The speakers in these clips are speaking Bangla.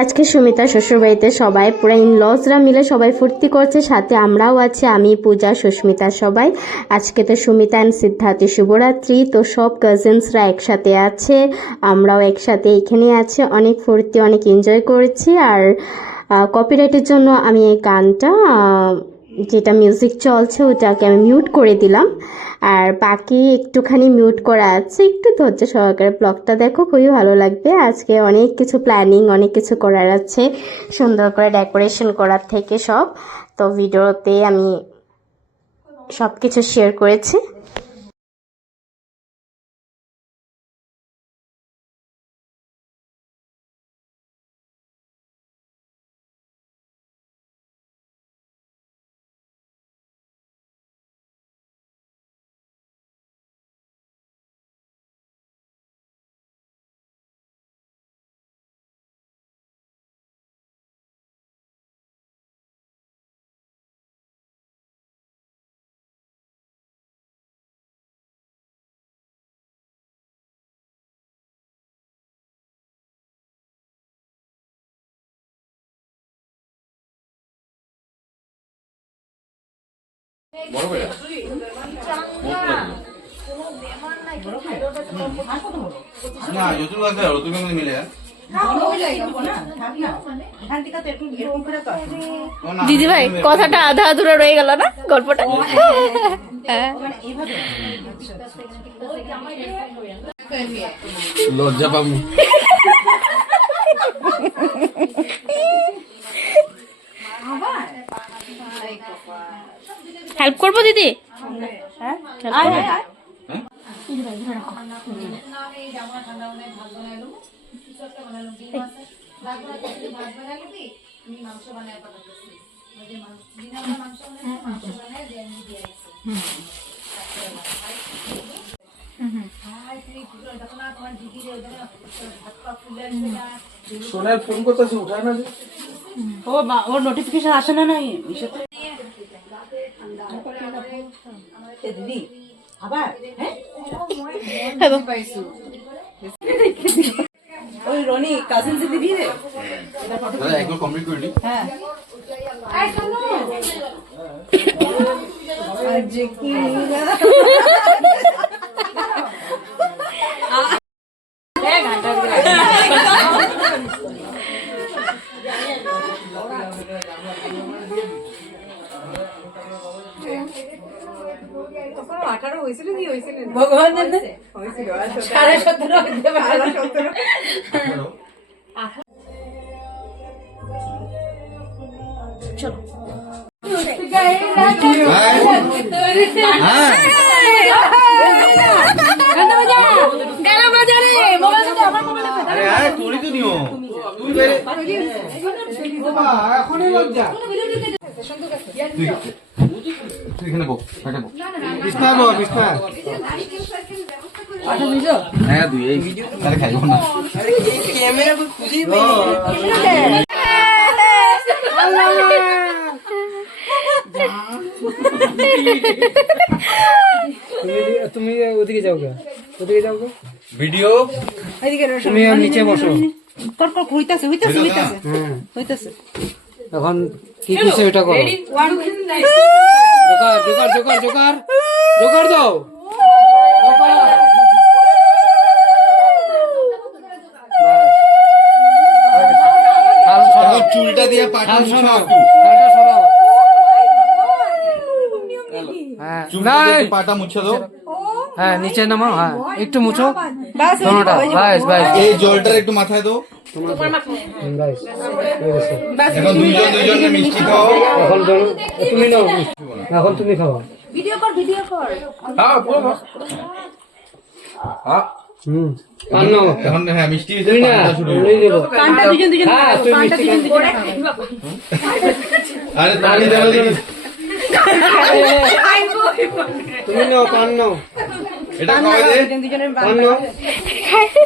আজকে সুমিতা শ্বশুরবাড়িতে সবাই পুরো ইনলসরা মিলে সবাই ফুর্তি করছে, সাথে আমরাও আছি, আমি, পূজা, সুস্মিতা সবাই। আজকে তো সুমিতা অ্যান্ড সিদ্ধার্থী শুভরাত্রি, তো সব কাজিনসরা একসাথে আছে, আমরাও একসাথে এখানে আছি, অনেক ফুর্তি অনেক এনজয় করেছি। আর কপিরাইটের জন্য আমি এই গানটা যেটা মিউজিক চলছে ওটাকে আমি মিউট করে দিলাম, আর বাকি একটুখানি মিউট করা আছে। একটু ধৈর্য সহকারে ব্লগটা দেখো, খুবই ভালো লাগবে। আজকে অনেক কিছু প্ল্যানিং, অনেক কিছু করার আছে, সুন্দর করে ডেকোরেশন করার থেকে সব। তো ভিডিওতে আমি সব কিছু শেয়ার করেছি। দিদি ভাই কথাটা আধা আধুরা রয়ে গেল না গল্পটা? লজ্জা পাবো। হেল্প করবো দিদি? সোনার ফোন করতেছে, উঠায় না যে। ওর নোটিফিকেশন আসে না নাই দিদি আবার ওই রনি কাজিন দিদি বিয়ে দাদা একবার কমপ্লিট করে নি। হ্যাঁ আজ কি ভগবান জানে 17.5 চলো হ্যাঁ তুই এই তাহলে খাইব না। তুমি ওদিকে যাও গা, ওদিকে যাও গা। ভিডিও তুমি নিচে বসো। হইতাছে এখন কি করছে ওটা করো। Joker Joker Joker Joker Joker দাও। চুলটা দিয়ে পাঠা সরাও। হ্যাঁ পাটা মুছে দাও। হ্যাঁ নিচে নামাও, হ্যাঁ একটু মুছো দোনোটা। বাস বাস, এই জলটার একটু মাথায় দাও। এখন দুইজন মিষ্টি খাও। এখন তুমি নাও, এখন তুমি খাও। ভিডিও কর হ্যাঁ পুরো হ্যাঁ পান নাও এখন। হ্যাঁ মিষ্টি তুমি না তুমি দেবো। কানটা দুজন হ্যাঁ তুমি মিষ্টি আরে তালি দাও দেখি। তুমি নাও, পান নাও। এটা খাওয়াই দে। পান নাও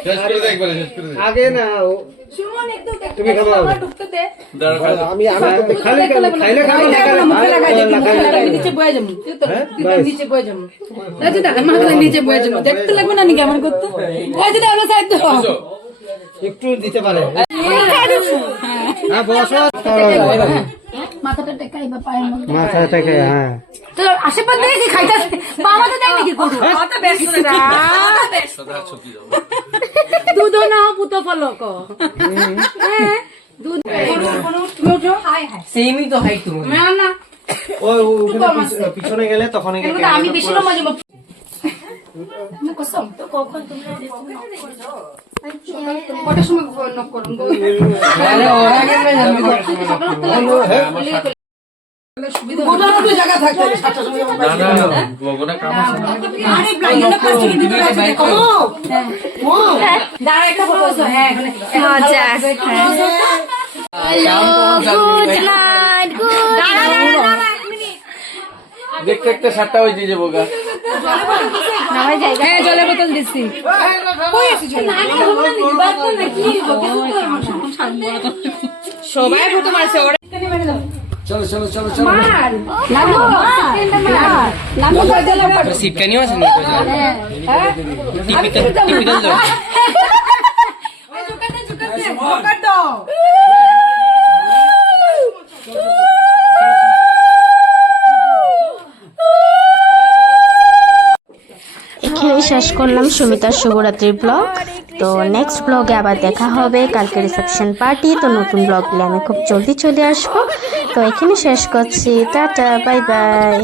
শেষ করে দে একবারে, শেষ করে দে। আগে না তুমি খাও। আমি খালি খাইলে খাবো নিচে বয়ে যাবো নিচে বয়ে যাবো নিচে বয়ে যাবো দেখতে লাগবে না নাকি আমার করতে একটু দিতে পারে। হ্যাঁ বসো মাথাটা টেকাই বা পায়ের মধ্যে মাথা থেকে হ্যাঁ তো আশেপাশ থেকে কি খাইতাছে বাবাটা দেয় নাকি গরু দুধ না পুতো ফলক দুধ তুমি উঠো সেমই তো হাইট তোমার না না ওই ওখানে পিছনে গেলে তখন আমি বেশি লম্বা যাবো কসম তো কখন কটার সময় নক করুন আরে ওরা কেন জানবি না না গোটা কাম আছে আরে ব্লাইন্ডটা ফার্স্ট থেকে দিতে আছে দেখো দাঁড়া একটা ফটো আছে হ্যাঁ মজা হ্যালো গুড নাইট গুড দেখতে দেখতে 7টা হয়ে দিয়ে যাবো গা নামাই যাই হ্যাঁ জলের বোতল দিছি কই আছে জল না না হবে না দিবার তো নাকি সবাই ফটো মারছে ওরা চলো চলো চলো চলো মার লাগো লাগো লাগো লাগো সিটকানি আছে নি তো হ্যাঁ টিপিক্যাল টিপিক্যাল এখানেই শেষ করলাম সুমিতার শুভরাত্রির ব্লগ। তো নেক্সট ব্লগে আবার দেখা হবে, কালকে রিসেপশন পার্টি। তো নতুন ব্লগ নিয়ে আমি খুব জলদি চলে আসবো। তো এখানে শেষ করছি, টাটা, বাই বাই।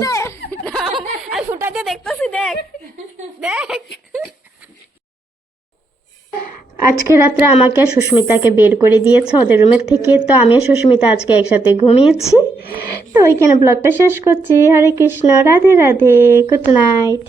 আর ফুটা দিয়ে দেখতেছি, দেখ দেখ আজকে রাত্রে আমাকে আর সুস্মিতাকে বের করে দিয়েছে ওদের রুমের থেকে। তো আমি আর সুস্মিতা আজকে একসাথে ঘুমিয়েছি। তো ওইখানে ব্লগটা শেষ করছি। হরে কৃষ্ণ, রাধে রাধে, গুড নাইট।